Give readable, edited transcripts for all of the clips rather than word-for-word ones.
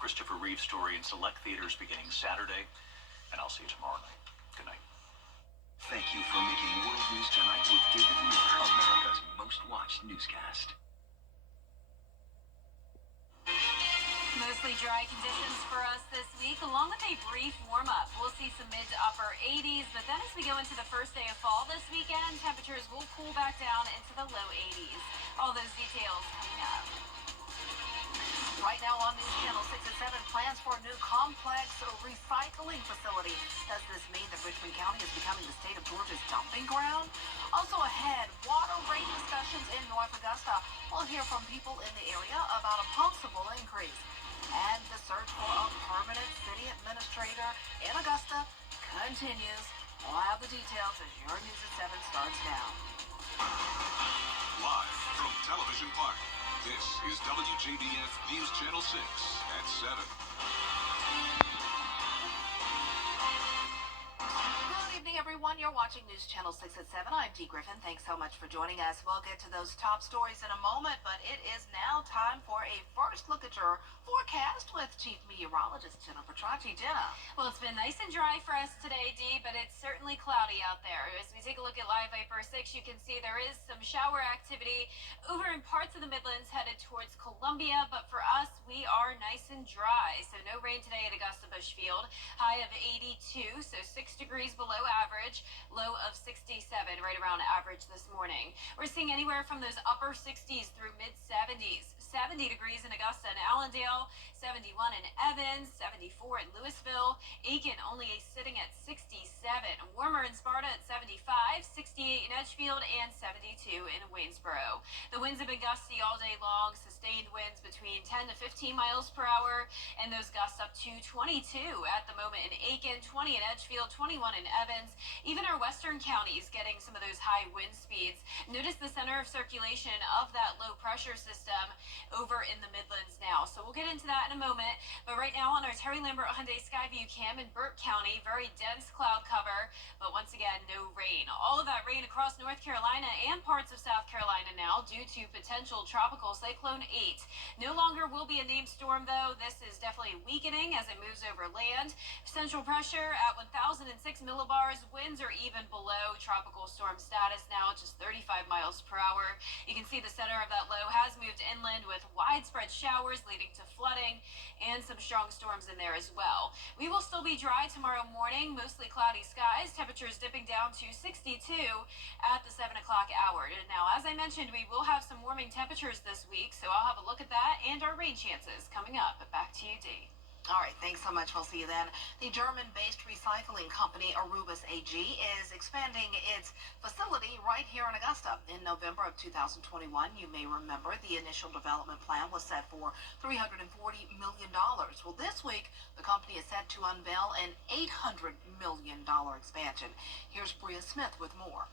Christopher Reeve's story in select theaters beginning Saturday, and I'll see you tomorrow night. Good night. Thank you for making World News Tonight with David Muir, America's most watched newscast. Mostly dry conditions for us this week, along with a brief warm-up. We'll see some mid to upper 80s, but then as we go into the first day of fall this weekend, temperatures will cool back down into the low 80s. All those details coming up. Right now on News Channel 6 and 7, plans for a new complex recycling facility. Does this mean that Richmond County is becoming the state of Georgia's dumping ground? Also ahead, water rate discussions in North Augusta. We'll hear from people in the area about a possible increase. And the search for a permanent city administrator in Augusta continues. We'll have the details as your News at 7 starts now. Live from Television Park, this is WJBF News Channel 6 at 7. Good evening, everyone. You're watching News Channel 6 at 7. I'm Dee Griffin. Thanks so much for joining us. We'll get to those top stories in a moment, but it is now time for a first look at your forecast with Chief Meteorologist Jennifer Tracci. Jenna. Well, it's been nice and dry for us today, Dee, but it's certainly cloudy out there. As we take a look at Live Viper 6, you can see there is some shower activity over in parts of the Midlands headed towards Columbia, but for us, we are nice and dry. So no rain today at Augusta Bushfield. High of 82, so 6 degrees below average. Low of 67, right around average this morning. We're seeing anywhere from those upper 60s through mid 70s. 70 degrees in Augusta and Allendale, 71 in Evans, 74 in Louisville, Aiken only sitting at 67, warmer in Sparta at 75, 68 in Edgefield, and 72 in Waynesboro. The winds have been gusty all day long, sustained winds between 10 to 15 miles per hour, and those gusts up to 22 at the moment in Aiken, 20 in Edgefield, 21 in Evans. Even our western counties getting some of those high wind speeds. Notice the center of circulation of that low pressure system over in the Midlands now. So we'll get into that in a moment. But right now on our Terry Lambert Hyundai Skyview cam in Burke County, very dense cloud cover, but once again, no rain. All of that rain across North Carolina and parts of South Carolina now due to potential tropical cyclone 8. No longer will be a named storm though. This is definitely weakening as it moves over land. Central pressure at 1,006 millibars. Winds are even below tropical storm status now, just 35 miles per hour. You can see the center of that low has moved inland with widespread showers leading to flooding and some strong storms in there as well. We will still be dry tomorrow morning, mostly cloudy skies, temperatures dipping down to 62 at the 7 o'clock hour. Now, as I mentioned, we will have some warming temperatures this week, so I'll have a look at that and our rain chances coming up. Back to you, Dee. All right, thanks so much. We'll see you then. The German-based recycling company Arubis AG is expanding its facility right here in Augusta. In November of 2021, you may remember the initial development plan was set for $340 million. Well, this week, the company is set to unveil an $800 million expansion. Here's Bria Smith with more.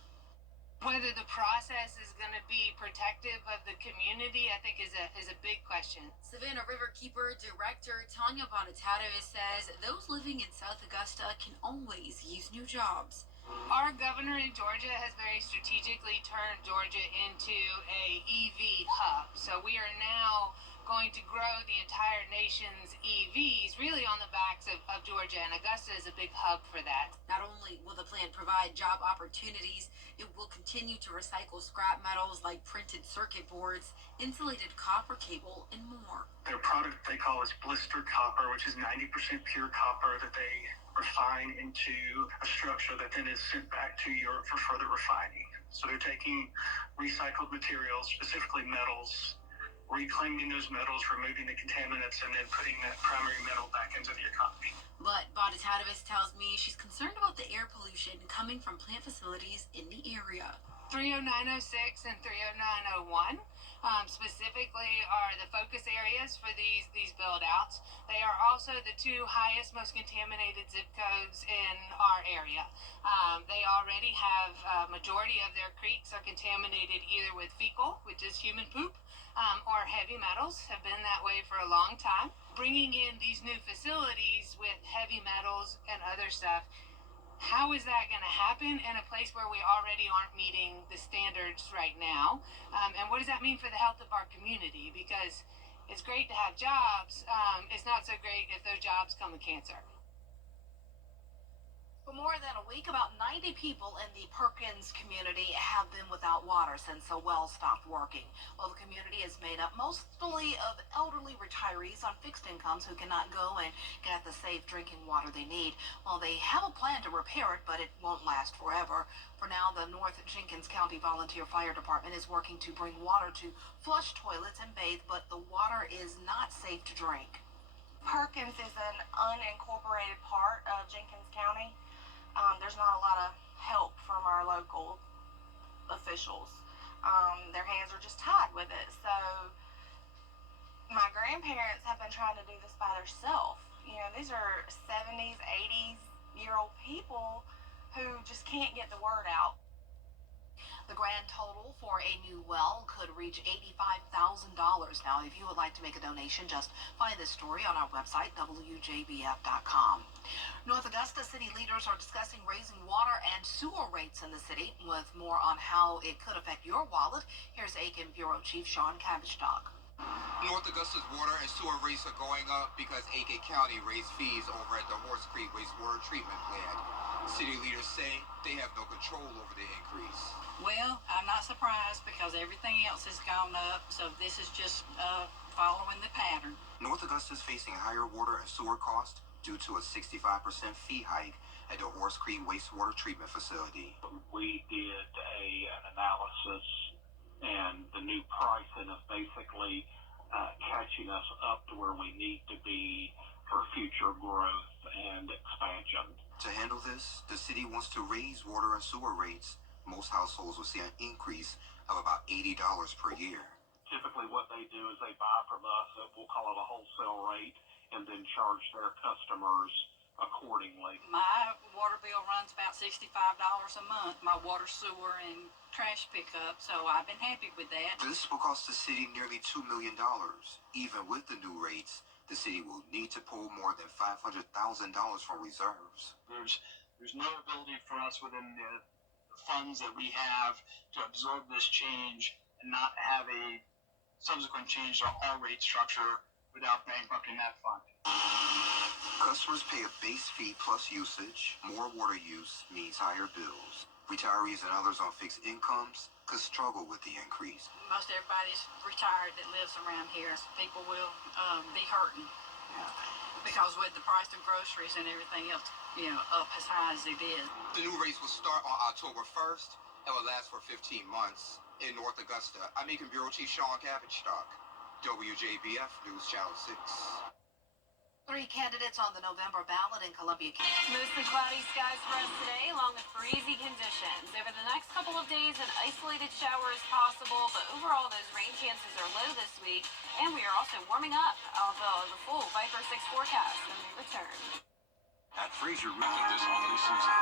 Whether the process is going to be protective of the community, I think is a big question. Savannah Riverkeeper Director Tanya Bonatato says those living in South Augusta can always use new jobs. Our governor in Georgia has very strategically turned Georgia into a EV hub. So we are now going to grow the entire nation's EVs really on the backs of Georgia, and Augusta is a big hub for that. Not only will the plan provide job opportunities, it will continue to recycle scrap metals like printed circuit boards, insulated copper cable, and more. Their product they call is blister copper, which is 90% pure copper that they refine into a structure that then is sent back to Europe for further refining. So they're taking recycled materials, specifically metals, reclaiming those metals, removing the contaminants, and then putting that primary metal back into the economy. But Bonatatovich tells me she's concerned about the air pollution coming from plant facilities in the area. 30906 and 30901 specifically are the focus areas for these build-outs. They are also the two highest, most contaminated zip codes in our area. They already have a majority of their creeks are contaminated either with fecal, which is human poop, or heavy metals, have been that way for a long time. Bringing in these new facilities with heavy metals and other stuff, how is that going to happen in a place where we already aren't meeting the standards right now? And what does that mean for the health of our community? Because it's great to have jobs. It's not so great if their jobs come with cancer. For more than a week, about 90 people in the Perkins community have been without water since a well stopped working. Well, the community is made up mostly of elderly retirees on fixed incomes who cannot go and get the safe drinking water they need. Well, they have a plan to repair it, but it won't last forever. For now, the North Jenkins County Volunteer Fire Department is working to bring water to flush toilets and bathe, but the water is not safe to drink. Perkins is an unincorporated part of Jenkins County. There's not a lot of help from our local officials. Their hands are just tied with it. So my grandparents have been trying to do this by themselves. You know, these are 70s, 80s-year-old people who just can't get the word out. The grand total for a new well could reach $85,000. Now, if you would like to make a donation, just find this story on our website, WJBF.com. North Augusta city leaders are discussing raising water and sewer rates in the city. With more on how it could affect your wallet, here's Aiken Bureau Chief Sean Cabbage-Stock. North Augusta's water and sewer rates are going up because Aiken County raised fees over at the Horse Creek wastewater treatment plant. City leaders say they have no control over the increase. Well, I'm not surprised because everything else has gone up, so this is just following the pattern. North Augusta is facing higher water and sewer costs due to a 65% fee hike at the Horse Creek wastewater treatment facility. We did an analysis, and the new pricing is basically catching us up to where we need to be for future growth and expansion. To handle this, the city wants to raise water and sewer rates. Most households will see an increase of about $80 per year. Typically what they do is they buy from us at, we'll call it a wholesale rate, and then charge their customers accordingly. My water bill runs about $65 a month, my water, sewer, and trash pickup, so I've been happy with that. This will cost the city nearly $2 million. Even with the new rates, the city will need to pull more than $500,000 from reserves. There's no ability for us within the funds that we have to absorb this change and not have a subsequent change to our rate structure without bankrupting that fund. Customers pay a base fee plus usage. More water use means higher bills. Retirees and others on fixed incomes could struggle with the increase. Most everybody's retired that lives around here. People will be hurting because with the price of groceries and everything else, up as high as it is. The new rates will start on October 1st and will last for 15 months. In North Augusta, I'm Aiken Bureau Chief Sean Cabbage-Stock, WJBF News Channel 6. 3 candidates on the November ballot in Columbia County. Mostly cloudy skies for us today, along with breezy conditions. Over the next couple of days, an isolated shower is possible, but overall, those rain chances are low this week. And we are also warming up. Although the full Viper 6 forecast when we return. At Fraser Rick this holiday season.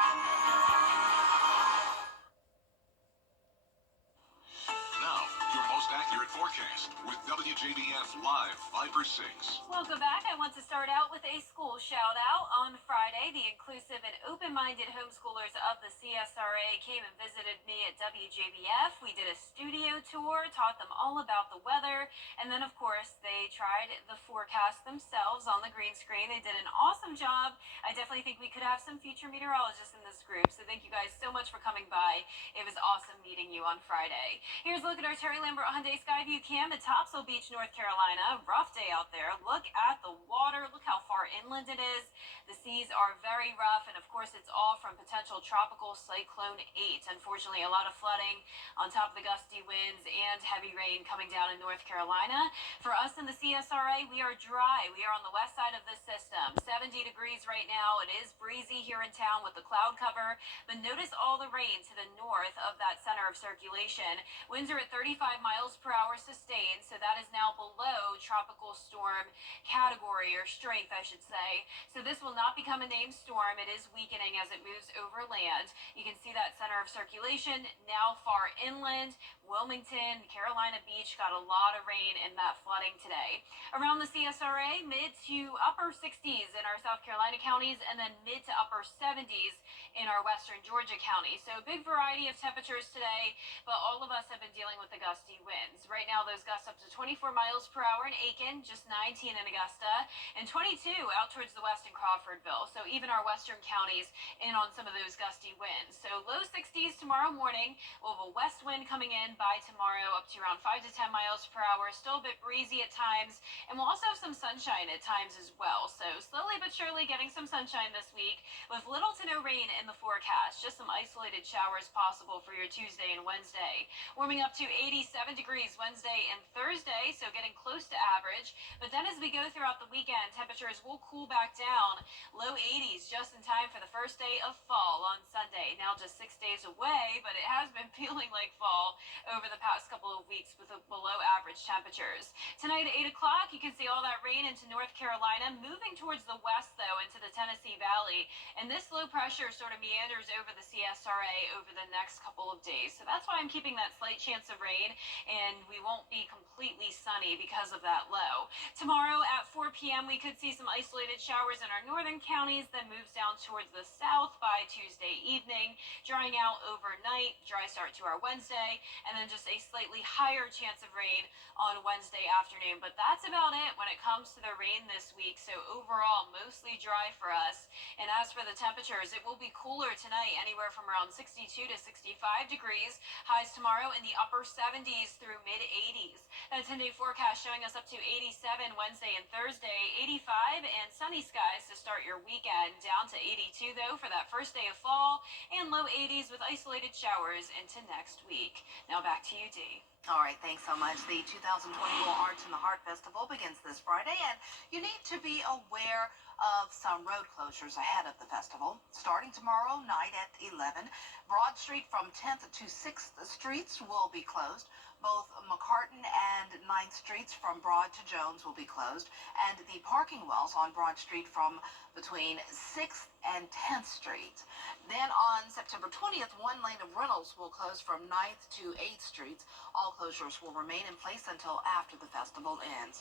Now, your most accurate forecast with WJBF Live Viper 6. Welcome back. I want to start out with a school shout out. On Friday, the inclusive and open-minded homeschoolers of the CSRA came and visited me at WJBF. We did a studio tour, taught them all about the weather, and then of course they tried the forecast themselves on the green screen. They did an awesome job. I definitely think we could have some future meteorologists in this group, so thank you guys so much for coming by. It was awesome meeting you on Friday. Here's a look at our Terry Lambert Hyundai Skyview Cam at Topsail Beach, North Carolina. Rough day out there. Look at the water. Look how far inland it is. The seas are very rough, and of course it's all from potential tropical cyclone 8. Unfortunately, a lot of flooding on top of the gusty winds and heavy rain coming down in North Carolina. For us in the CSRA, we are dry. We are on the west side of this system. 70 degrees right now. It is breezy here in town with the cloud cover, but notice all the rain to the north of that center of circulation. Winds are at 35 miles per hour sustained, so that is now below tropical storm category, or strength, I should say. So this will not become a named storm. It is weakening as it moves over land. You can see that center of circulation now far inland. Wilmington, Carolina Beach got a lot of rain and that flooding today. Around the CSRA, mid to upper 60s in our South Carolina counties and then mid to upper 70s in our western Georgia county. So big variety of temperatures today, but all of us have been dealing with the gusty winds. Right now, those gusts up to 24 miles per hour in Aiken, just 19 in Augusta, and 22 out towards the west in Crawfordville. So even our western counties in on some of those gusty winds. So low 60s tomorrow morning. We'll have a west wind coming in by tomorrow up to around 5 to 10 miles per hour. Still a bit breezy at times. And we'll also have some sunshine at times as well. So slowly but surely getting some sunshine this week with little to no rain in the forecast. Just some isolated showers possible for your Tuesday and Wednesday. Warming up to 87 degrees Wednesday and Thursday, so getting close to average. But then as we go throughout the weekend, temperatures will cool back down. Low 80s just in time for the first day of fall on Sunday. Now just 6 days away, but it has been feeling like fall over the past couple of weeks with below average temperatures. Tonight at 8 o'clock, you can see all that rain into North Carolina, moving towards the west, though, into the Tennessee Valley. And this low pressure sort of meanders over the CSRA over the next couple of days. So that's why I'm keeping that slight chance of rain, and we won't be completely sunny because of that low. Tomorrow at 4 p.m., we could see some isolated showers in our northern counties, then moves down towards the south by Tuesday evening, drying out overnight, dry start to our Wednesday, and then just a slightly higher chance of rain on Wednesday afternoon. But that's about it when it comes to the rain this week. So overall, mostly dry for us. And as for the temperatures, it will be cooler tonight, anywhere from around 62 to 65 degrees. Highs tomorrow in the upper 70s through mid 80s. That 10-day forecast showing us up to 87 Wednesday and Thursday, 85 and sunny skies to start your weekend. Down to 82 though for that first day of fall, and low 80s with isolated showers into next week. Now back to you, Dee. All right, thanks so much. The 2024 Arts in the Heart Festival begins this Friday, and you need to be aware of some road closures ahead of the festival. Starting tomorrow night at 11, Broad Street from 10th to 6th Streets will be closed. Both McCartan and 9th Streets from Broad to Jones will be closed, and the parking wells on Broad Street from between 6th and 10th Street. Then on September 20th, one lane of Reynolds will close from 9th to 8th Streets. All closures will remain in place until after the festival ends.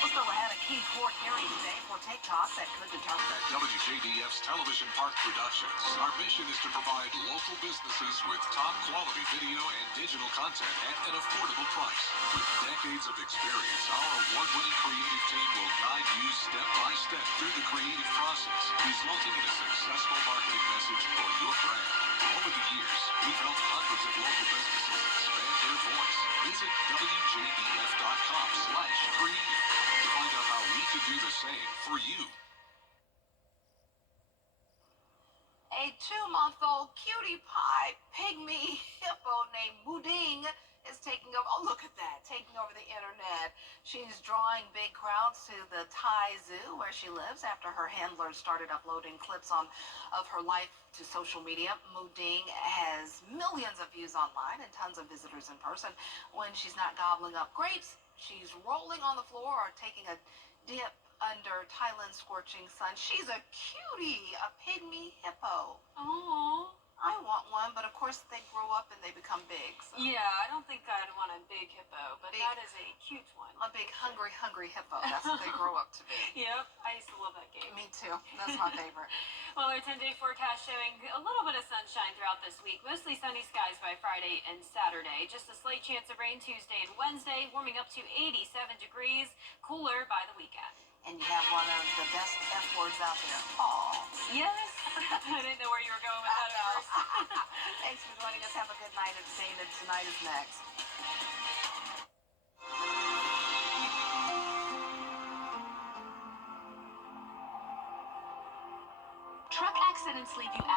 Let's go ahead. A key court hearing today for TikTok that could determine. At WJBF's Television Park Productions, our mission is to provide local businesses with top quality video and digital content at an affordable price. With decades of experience, our award-winning creative team will guide you step by step through the creative process, resulting in a successful marketing message for your brand. Over the years, we've helped hundreds of local businesses expand their voice. Visit WJBF.com/creative to find out how we could do the same for you. A 2-month-old cutie pie pygmy hippo named Muding is taking over. Oh, look at that, taking over the internet. She's drawing big crowds to the Thai zoo where she lives after her handlers started uploading clips of her life to social media. Muding has millions of views online and tons of visitors in person. When she's not gobbling up grapes, she's rolling on the floor or taking a dip under Thailand's scorching sun. She's a cutie, a pygmy hippo. Oh, I want one, but of course they grow up and they become big. So. yeah, I don't think I'd want a big hippo, but that is a cute one. A big, hungry hippo. That's what they grow up to be. Yep, I used to love that game. Me too. That's my favorite. Well, our 10-day forecast showing a little bit of sunshine throughout this week. Mostly sunny skies by Friday and Saturday. Just a slight chance of rain Tuesday and Wednesday, warming up to 87 degrees. Cooler by the weekend. And you have one of the best F words out there. Aw. Yes. I didn't know where you were going with that at first. Thanks for joining us. Have a good night. Entertainment tonight is next. Truck accidents leave you